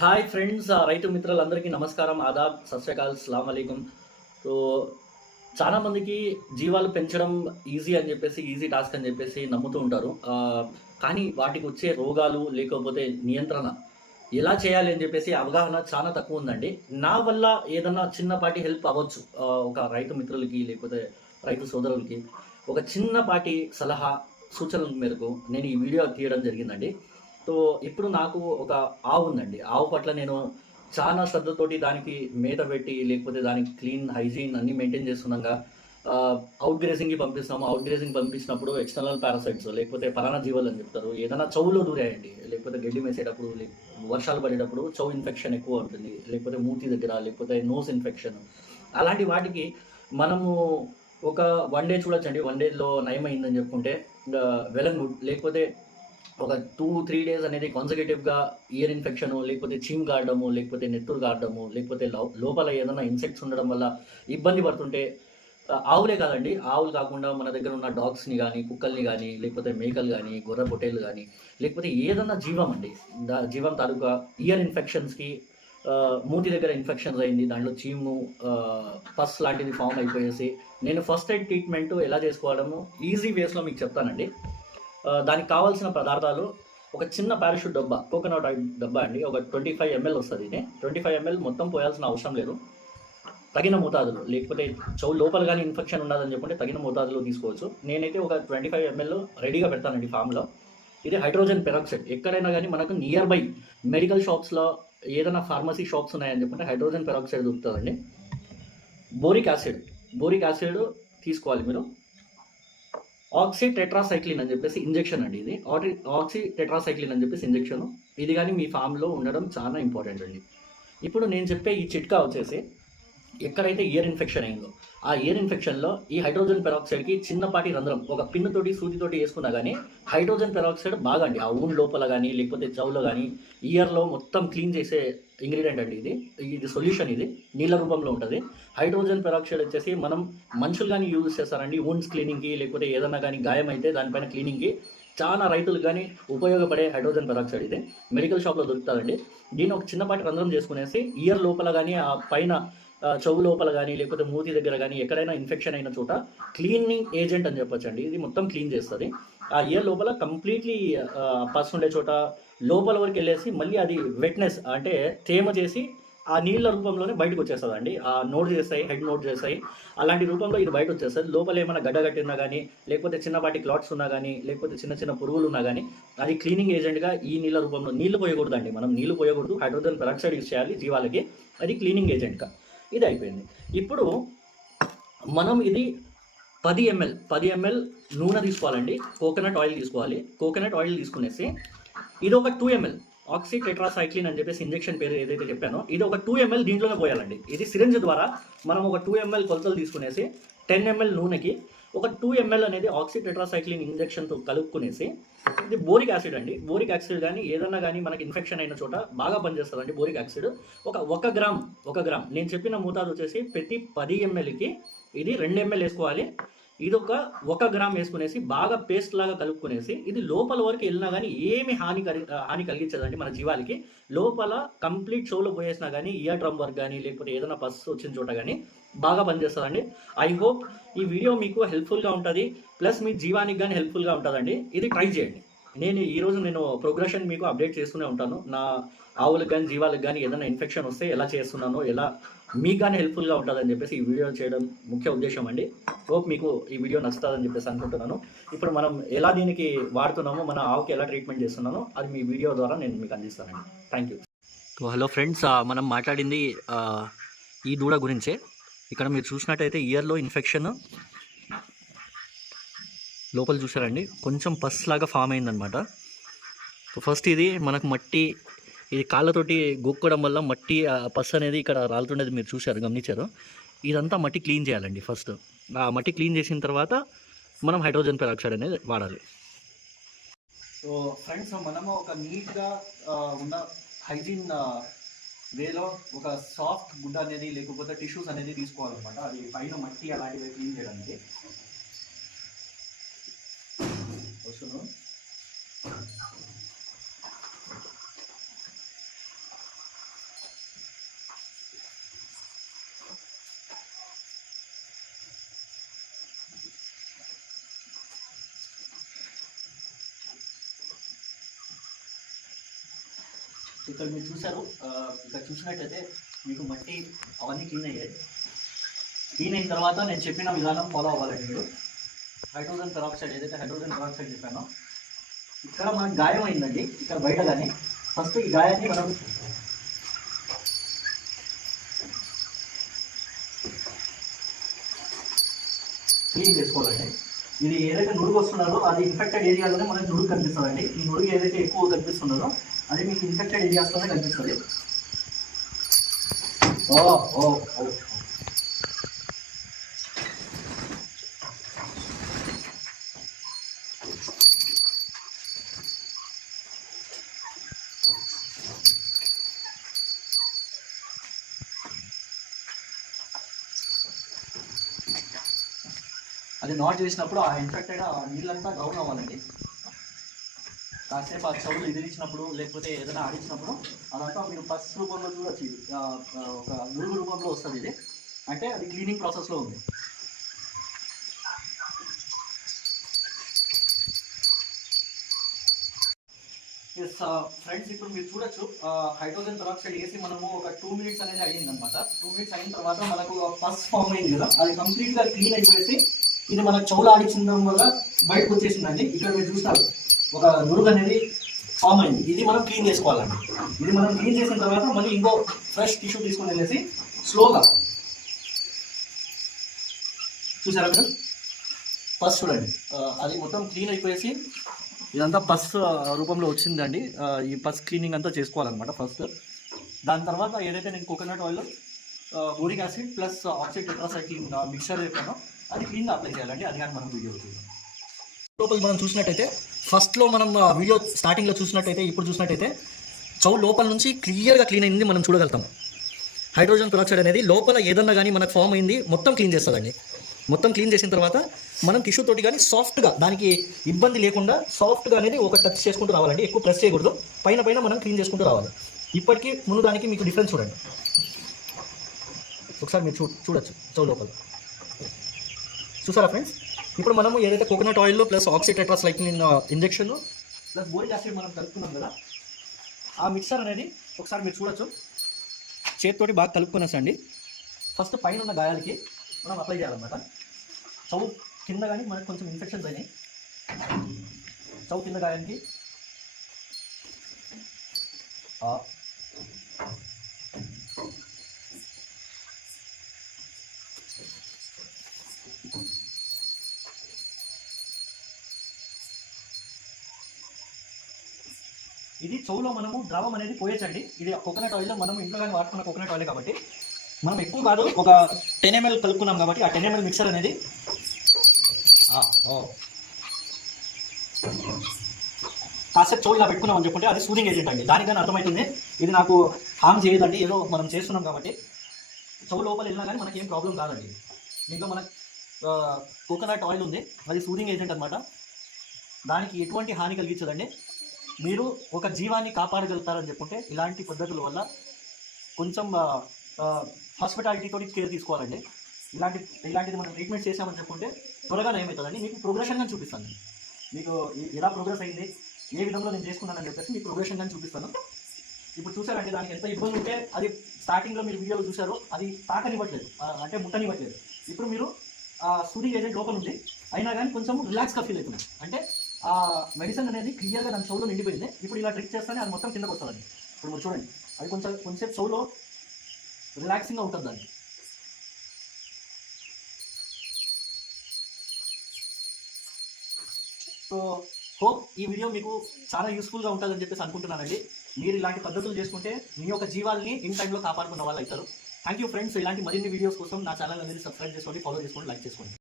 Hi friends రైతు మిత్రులందరికీ నమస్కారం ఆదాబ్ సత్యకాల్ సలాం అలైకుం. సో చాలామందికి జీవాలు పెంచడం ఈజీ అని చెప్పేసి ఈజీ టాస్క్ అని చెప్పేసి నమ్ముతూ ఉంటారు. కానీ వాటికి వచ్చే రోగాలు లేకపోతే నియంత్రణ ఎలా చేయాలి అని చెప్పేసి అవగాహన చాలా తక్కువ ఉందండి. నా వల్ల ఏదన్నా చిన్నపాటి హెల్ప్ అవ్వచ్చు ఒక రైతు మిత్రులకి లేకపోతే రైతు సోదరులకి. ఒక చిన్నపాటి సలహా సూచనల మేరకు నేను ఈ వీడియో తీయడం జరిగిందండి. సో ఇప్పుడు నాకు ఒక ఆవు ఉందండి. ఆవు పట్ల నేను చాలా శ్రద్ధతోటి దానికి మేత పెట్టి లేకపోతే దానికి క్లీన్ హైజీన్ అన్ని మెయింటైన్ చేస్తున్నాగా అవుట్ గ్రేసింగ్కి పంపిస్తాము. అవుట్ గ్రేసింగ్ పంపించినప్పుడు ఎక్స్టర్నల్ పారాసైట్స్ లేకపోతే పలానా జీవాలు అని చెప్తారు. ఏదైనా చౌలో దూరాయండి. లేకపోతే గడ్డి మేసేటప్పుడు వర్షాలు పడేటప్పుడు చౌ ఇన్ఫెక్షన్ ఎక్కువ ఉంటుంది. లేకపోతే మూతి దగ్గర లేకపోతే నోస్ ఇన్ఫెక్షన్. అలాంటి వాటికి మనము ఒక వన్ డే చూడొచ్చండి. వన్ డేలో నయమైందని చెప్పుకుంటే వెలంగుడ్ లేకపోతే ఒక టూ త్రీ డేస్ అనేది కాన్సర్వేటివ్గా ఇయర్ ఇన్ఫెక్షన్ లేకపోతే చీమ్ కాడము లేకపోతే నెత్తురు కాడము లేకపోతే లోపల ఏదైనా ఇన్సెక్ట్స్ ఉండడం వల్ల ఇబ్బంది పడుతుంటే ఆవులే కాదండి. ఆవులు కాకుండా మన దగ్గర ఉన్న డాగ్స్ని కానీ కుక్కల్ని కానీ లేకపోతే మేకలు కానీ గొర్రె పొట్టేలు కానీ లేకపోతే ఏదన్నా జీవం అండి. దా జీవం తాలూకా ఇయర్ ఇన్ఫెక్షన్స్కి మూతి దగ్గర ఇన్ఫెక్షన్స్ అయింది. దాంట్లో చీము పస్ లాంటిది ఫామ్ అయిపోయేసి నేను ఫస్ట్ ఎయిడ్ ట్రీట్మెంట్ ఎలా చేసుకోవడము? ఈజీ వేస్లో మీకు చెప్తానండి. దానికి కావాల్సిన పదార్థాలు ఒక చిన్న పారాషూట్ డబ్బా కోకోనట్ ఆయిల్ డబ్బా అండి. ఒక ట్వంటీ ఫైవ్ ఎంఎల్ వస్తుంది ఇది. ట్వంటీ ఫైవ్ ఎంఎల్ మొత్తం పోయాల్సిన అవసరం లేదు. తగిన మోతాదులో లేకపోతే చెవు లోపల కానీ ఇన్ఫెక్షన్ ఉండదని చెప్పుకుంటే తగిన మోతాదులో తీసుకోవచ్చు. నేనైతే ఒక ట్వంటీ ఫైవ్ ఎంఎల్ రెడీగా పెడతానండి ఫామ్లో. ఇది హైడ్రోజన్ పెరాక్సైడ్. ఎక్కడైనా కానీ మనకు నియర్ బై మెడికల్ షాప్స్లో ఏదైనా ఫార్మసీ షాప్స్ ఉన్నాయని చెప్పుకుంటే హైడ్రోజన్ పెరాక్సైడ్ దొరుకుతుందండి. Boric acid. బోరిక్ యాసిడ్ తీసుకోవాలి మీరు. ఆక్సి టెట్రాసైక్లిన్ అని చెప్పేసి ఇంజెక్షన్ అండి ఇది. ఆటి టెట్రాసైక్లిన్ అని చెప్పేసి ఇంజెక్షన్. ఇది కానీ మీ ఫామ్లో ఉండడం చాలా ఇంపార్టెంట్ అండి. ఇప్పుడు నేను చెప్పే ఈ చిట్కా వచ్చేసి ఎక్కడైతే ఇయర్ ఇన్ఫెక్షన్ అయిందో ఆ ఇయర్ ఇన్ఫెక్షన్లో ఈ హైడ్రోజన్ పెరాక్సైడ్కి చిన్నపాటి రంధ్రం ఒక పిన్నుతోటి సూదితోటి వేసుకున్నా కానీ హైడ్రోజన్ పెరాక్సైడ్ బాగా అండి ఆ ఊన్ లోపల కానీ లేకపోతే చౌలో కానీ ఇయర్లో మొత్తం క్లీన్ చేసే ఇంగ్రీడియంట్ అండి ఇది. ఇది సొల్యూషన్ ఇది. నీళ్ళ రూపంలో ఉంటుంది. హైడ్రోజన్ పెరాక్సైడ్ వచ్చేసి మనం మనుషులు కానీ యూజ్ చేస్తారండి. ఊన్స్ క్లీనింగ్కి లేకపోతే ఏదైనా కానీ గాయం అయితే దానిపైన క్లీనింగ్కి చాలా రైతులకు కానీ ఉపయోగపడే హైడ్రోజన్ పెరాక్సైడ్ ఇది. మెడికల్ షాప్లో దొరుకుతుందండి. దీన్ని ఒక చిన్నపాటి రంధ్రం చేసుకునేసి ఇయర్ లోపల కానీ ఆ పైన చెవు లోపల కానీ లేకపోతే మూతి దగ్గర కానీ ఎక్కడైనా ఇన్ఫెక్షన్ అయిన చోట క్లీనింగ్ ఏజెంట్ అని చెప్పొచ్చండి. ఇది మొత్తం క్లీన్ చేస్తుంది. ఆ ఇయర్ లోపల కంప్లీట్లీ పర్స్ ఉండే చోట లోపల వరకు వెళ్ళేసి మళ్ళీ అది వెట్నెస్ అంటే తేమ చేసి ఆ నీళ్ళ రూపంలోనే బయటకు వచ్చేస్తుంది అండి ఆ నోట్ చేస్తాయి హెడ్ నోట్ చేస్తాయి. అలాంటి రూపంలో ఇది బయట వచ్చేస్తుంది. లోపల ఏమైనా గడ్డ కట్టినా కానీ లేకపోతే చిన్నపాటి క్లాట్స్ ఉన్నా కానీ లేకపోతే చిన్న చిన్న పురుగులు ఉన్నా కానీ అది క్లీనింగ్ ఏజెంట్గా ఈ నీళ్ళ రూపంలో నీళ్ళు పోయకూడదండి మనం. నీళ్ళు పోయకూడదు. హైడ్రోజన్ పెరాక్సైడ్ యూస్ చేయాలి జీవాలకి. అది క్లీనింగ్ ఏజెంట్గా ఇది అయిపోయింది ఇప్పుడు మనం ఇది పది ఎంఎల్ పది ఎంఎల్ నూనె తీసుకోవాలండి. కోకోనట్ ఆయిల్ తీసుకోవాలి. కోకోనట్ ఆయిల్ తీసుకునేసి ఇది ఒక టూ ఎంఎల్ ఆక్సీ టెట్రాసైక్లిన్ అని చెప్పేసి ఇంజెక్షన్ పేరు ఏదైతే చెప్పానో ఇది ఒక టూ ఎంఎల్ దీంట్లోనే పోయాలండి. ఇది సిరంజ్ ద్వారా మనం ఒక టూ ఎంఎల్ కొలతలు తీసుకునేసి టెన్ ఎంఎల్ నూనెకి ఒక టూ ఎంఎల్ అనేది ఆక్సిటెట్రాసైక్లిన్ ఇంజెక్షన్తో కలుపుకునేసి ఇది బోరిక్ యాసిడ్ అండి. బోరిక్ యాసిడ్ కానీ ఏదన్నా కానీ మనకి ఇన్ఫెక్షన్ అయిన చోట బాగా పనిచేస్తుందండి బోరిక్ యాసిడ్ ఒక ఒక గ్రామ్ ఒక గ్రామ్ నేను చెప్పిన మోతాదు వచ్చేసి ప్రతి పది ఎంఎల్కి ఇది రెండు ఎంఎల్ వేసుకోవాలి. ఇది ఒక ఒక గ్రామ్ వేసుకునేసి బాగా పేస్ట్ లాగా కలుపుకునేసి ఇది లోపల వరకు వెళ్ళినా కానీ ఏమి హాని కలి హాని కలిగించదండి మన జీవాలకి. లోపల కంప్లీట్ షోలో పోయేసినా కానీ ఇయర్ డ్రమ్ వర్క్ కానీ లేకపోతే ఏదైనా పస్ వచ్చిన చోట కానీ బాగా పనిచేస్తుందండి. ఐ హోప్ ఈ వీడియో మీకు హెల్ప్ఫుల్గా ఉంటుంది. ప్లస్ మీ జీవానికి కానీ హెల్ప్ఫుల్గా ఉంటుందండి. ఇది ట్రై చేయండి. నేను ఈరోజు నేను ప్రోగ్రెషన్ మీకు అప్డేట్ చేస్తూనే ఉంటాను. నా ఆవులకు కానీ జీవాలకు కానీ ఏదైనా ఇన్ఫెక్షన్ వస్తే ఎలా చేస్తున్నానో ఎలా మీకు కానీ హెల్ప్ఫుల్గా ఉంటుందని చెప్పేసి ఈ వీడియో చేయడం ముఖ్య ఉద్దేశం అండి. హోప్ మీకు ఈ వీడియో నచ్చుతుందని చెప్పేసి అనుకుంటున్నాను. ఇప్పుడు మనం ఎలా దీనికి వాడుతున్నామో మన ఆవుకి ఎలా ట్రీట్మెంట్ చేస్తున్నానో అది మీ వీడియో ద్వారా నేను మీకు అందిస్తానండి. థ్యాంక్ యూ హలో ఫ్రెండ్స్ మనం మాట్లాడింది ఈ దూడ గురించే. ఇక్కడ మీరు చూసినట్టయితే ఇయర్లో ఇన్ఫెక్షన్ లోపల చూసారండి. కొంచెం పస్ లాగా ఫామ్ అయిందనమాట ఫస్ట్ ఇది మనకు మట్టి ఇది కాళ్ళతోటి గొక్కడం వల్ల మట్టి పస్ అనేది ఇక్కడ రాలుతుండేది మీరు చూశారు గమనించారు. ఇదంతా మట్టి క్లీన్ చేయాలండి ఫస్ట్ ఆ మట్టి క్లీన్ చేసిన తర్వాత మనం హైడ్రోజన్ పెరాక్సైడ్ అనేది వాడాలి. సో ఫ్రెండ్స్ మనము ఒక నీట్గా ఉన్న హైజీన్ వేలో ఒక సాఫ్ట్ గుడ్డ అనేది లేకపోతే టిష్యూస్ అనేది తీసుకోవాలన్నమాట. అది పైన మట్టి అలాంటివి క్లీన్ చేయడానికి. వస్తున్నాం ఇక్కడ మీరు చూసారు ఇక్కడ చూసినట్టయితే మీకు మట్టి అవన్నీ క్లీన్ అయ్యాయి. క్లీన్ అయిన తర్వాత నేను చెప్పిన విధానం ఫాలో అవ్వాలండి మీరు. హైడ్రోజన్ పెరాక్సైడ్ ఏదైతే హైడ్రోజన్ పెరాక్సైడ్ చెప్పానో ఇక్కడ మనకు గాయం అయిందండి ఇక్కడ బయట కానీ ఫస్ట్ ఈ గాయాన్ని మనం క్లీన్ చేసుకోవాలండి. ఇది ఏదైతే నురుగు వస్తున్నదో అది ఇన్ఫెక్టెడ్ ఏరియాలోనే మనకి నురుగు కనిపిస్తుందండి. ఈ నురుగు ఏదైతే ఎక్కువ కనిపిస్తున్నదో అది మీకు ఇన్ఫెక్టెడ్ ఏరియాస్లోనే కనిపిస్తుంది ఓ ఓ ఓ అది నాట్ చేసినప్పుడు ఆ ఇన్ఫెక్టెడ్ ఆ నీళ్ళంతా గౌన్ అవ్వాలండి. కాసేపు ఆ చెవులు ఎదిరించినప్పుడు లేకపోతే ఏదైనా ఆడించినప్పుడు అదంతా మీరు ఫస్ట్ రూపంలో చూడొచ్చు ఇది ఒక నురుగు రూపంలో వస్తుంది ఇది. అంటే అది క్లీనింగ్ ప్రాసెస్లో ఉంది. ఎస్ ఫ్రెండ్స్ ఇప్పుడు మీరు చూడొచ్చు హైడ్రోజన్ పెరాక్సైడ్ వేసి మనము ఒక టూ మినిట్స్ అనేది అయ్యింది అనమాట టూ మినిట్స్ అయిన తర్వాత మనకు ఫస్ట్ ఫామ్ అయింది కదా అది కంప్లీట్గా క్లీన్ అయిపోయేసి ఇది మన చెవులు ఆడించడం వల్ల బయటకు వచ్చేసిందండి. ఇక్కడ మీరు చూస్తారు. ఒక నురుగు అనేది ఫామ్ అయింది. ఇది మనం క్లీన్ చేసుకోవాలండి. ఇది మనం క్లీన్ చేసిన తర్వాత మళ్ళీ ఇంకో ఫ్రెష్ టిష్యూ తీసుకొని వెళ్ళేసి స్లోగా చూసారా మీరు? ఫస్ట్ చూడండి. అది మొత్తం క్లీన్ అయిపోయేసి ఇదంతా పస్ రూపంలో వచ్చిందండి. ఈ పస్ క్లీనింగ్ అంతా చేసుకోవాలన్నమాట ఫస్ట్ దాని తర్వాత ఏదైతే నేను coconut oil boric acid plus oxytetracycline mixture చెప్పానో అది క్లీన్గా అప్లై చేయాలండి. అది కానీ మనం వీడియో చూద్దాం. లోపల మనం చూసినట్టయితే ఫస్ట్లో మనం ఆ, వీడియో స్టార్టింగ్లో చూసినట్టయితే ఇప్పుడు చూసినట్టయితే చౌ లోపల నుంచి క్లియర్గా క్లీన్ అయింది మనం చూడగలుగుతాం. హైడ్రోజన్ పెరాక్సైడ్ అనేది లోపల ఏదన్నా కానీ మనకు ఫామ్ అయింది మొత్తం క్లీన్ చేస్తుందండి. మొత్తం క్లీన్ చేసిన తర్వాత మనం టిష్యూ తోటి కానీ సాఫ్ట్గా దానికి ఇబ్బంది లేకుండా సాఫ్ట్గా అనేది ఒక టచ్ చేసుకుంటూ రావాలండి. ఎక్కువ ప్రెస్ చేయకూడదు. పైన పైన మనం క్లీన్ చేసుకుంటూ రావాలి. ఇప్పటికీ ముందు దానికి మీకు డిఫరెన్స్ చూడండి. ఒకసారి మీరు చూ చూడొచ్చు చౌ లోపల. చూసారా ఫ్రెండ్స్ ఇప్పుడు మనం ఏదైతే coconut oil plus oxytetracycline injection plus boric acid మనం కలుపుకున్నాం కదా ఆ మిక్సర్ అనేది ఒకసారి మీరు చూడొచ్చు. చేతితోటి బాగా కలుపుకునేసండి. ఫస్ట్ పైన ఉన్న గాయాలకి మనం అప్లై చేయాలన్నమాట. చౌ కింద కానీ మనకు కొంచెం ఇన్ఫెక్షన్స్ అయినాయి. చౌ కింద గాయానికి ఇది చెవులో మనము ద్రవం అనేది పోయొచ్చండి. ఇది కోకోనట్ ఆయిల్ మనం ఇంట్లో కానీ వాడుకున్న కోకోనట్ ఆయిల్ కాబట్టి. మనం ఎక్కువ కాదు ఒక టెన్ ఎంఎల్ కలుపుకున్నాం కాబట్టి ఆ టెన్ ఎంఎల్ మిక్సర్ అనేది ఓ. కాసేపు చెవులు ఇలా పెట్టుకున్నాం అని చెప్పుకుంటే అది సూదింగ్ ఏజెంట్ అండి. దానికి కానీ అర్థమవుతుంది. ఇది నాకు హామ్ చేయదండి. ఏదో మనం చేస్తున్నాం కాబట్టి. చెవు లోపల వెళ్ళినా కానీ మనకి ఏం ప్రాబ్లం కాదండి. దీంట్లో మన కోకోనట్ ఆయిల్ ఉంది. అది సూదింగ్ ఏజెంట్ అనమాట దానికి ఎటువంటి హాని కలిగించదండి. మీరు ఒక జీవాన్ని కాపాడగలుగుతారని చెప్పుంటే ఇలాంటి పద్ధతుల వల్ల కొంచెం హాస్పిటాలిటీ కేర్ తీసుకోవాలండి. ఇలాంటి ఇలాంటిది మనం ట్రీట్మెంట్ చేసామని చెప్పుకుంటే త్వరగా నయమవుతుందండి. మీకు ప్రోగ్రెషన్గా చూపిస్తాను. మీకు ఎలా ప్రోగ్రెస్ అయింది ఏ విధంగా నేను చేసుకున్నానని చెప్పేసి మీకు ప్రోగ్రెషన్గా చూపిస్తాను. ఇప్పుడు చూసారంటే దానికి ఎంత ఇబ్బంది ఉంటే అది స్టార్టింగ్లో మీరు వీడియోలో చూసారో అది తాకనివ్వట్లేదు. అంటే ముట్టనివ్వట్లేదు. ఇప్పుడు మీరు ఆ సూది ఏజెంట్ లోపల ఉంది. అయినా కానీ కొంచెం రిలాక్స్గా ఫీల్ అవుతుంది అంటే ఆ మెడిసిన్ అనేది క్లియర్గా దాని చెవులో నిండిపోయింది. ఇప్పుడు ఇలా ట్రిక్ చేస్తేనే అది మొత్తం కిందకు వస్తుంది ఇప్పుడు మీరు చూడండి. అది కొంచెం కొంచెం చెవులో రిలాక్సింగ్గా ఉంటుంది దాన్ని సో హోప్ ఈ వీడియో మీకు చాలా యూస్ఫుల్గా ఉంటుందని చెప్పేసి అనుకుంటున్నానండి. మీరు ఇలాంటి పద్ధతులు చేసుకుంటే మీ యొక్క జీవాల్ని ఇన్ టైంలో కాపాడుకున్న వాళ్ళు అవుతారు. థ్యాంక్ యూ ఫ్రెండ్స్ ఇలాంటి మరిన్ని వీడియోస్ కోసం నా ఛానల్ అనేది సబ్స్క్రైబ్ చేసుకోండి ఫాలో చేసుకోండి లైక్ చేసుకోండి.